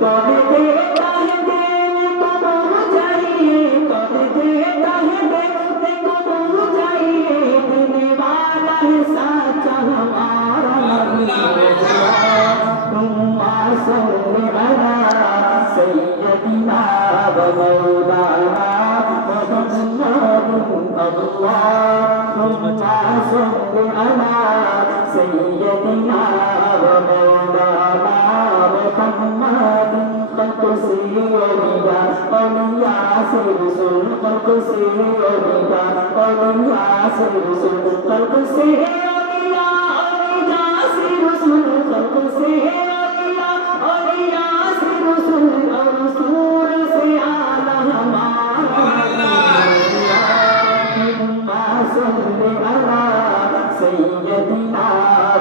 कर देता है दिल को बुझाइए, कर देता है दिल को बुझाइए, देने वाला है साचा हमारा तुम्मा सल्ले अला सय्यदिना व मौलाना मुहम्मदिन अल्लाहुम्मा सल्ले अला सय्यदिना व मौलाना मुहम्मदिन खल्क़ से औलिया औलिया से रसूल खल्क़ से औलिया औलिया से रसूल खल्क़ से औलिया औलिया से रसूल खल्क़ से औलिया औलिया से रसूल और रसूल से आला हमारा अल्लाहुम्मा सल्ली अला सय्यदिना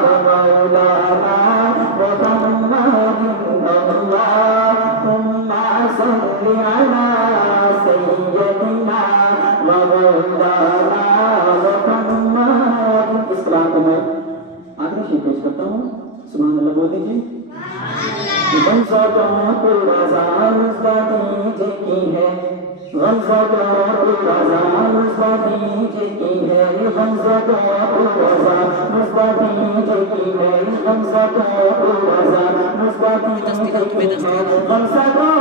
व मौलाना मुहम्मदिन अल्लाहुम्मा सल्ली अला सय्यदिना व मौलाना मुहम्मदिन। इस कलाम को मैं आखिरी शेर पेश करता हूँ, सुभान अल्लाह बोल दीजिए। गमज़दों को रज़ा मुज़्दा दीजिए की है, गमज़दों को रज़ा मुज़दा दीजिए की है, गमज़दों को रज़ा मुज़दा दीजिए की है, गमज़दों को रज़ा मुज़दा दीजिए की है, गमज़दों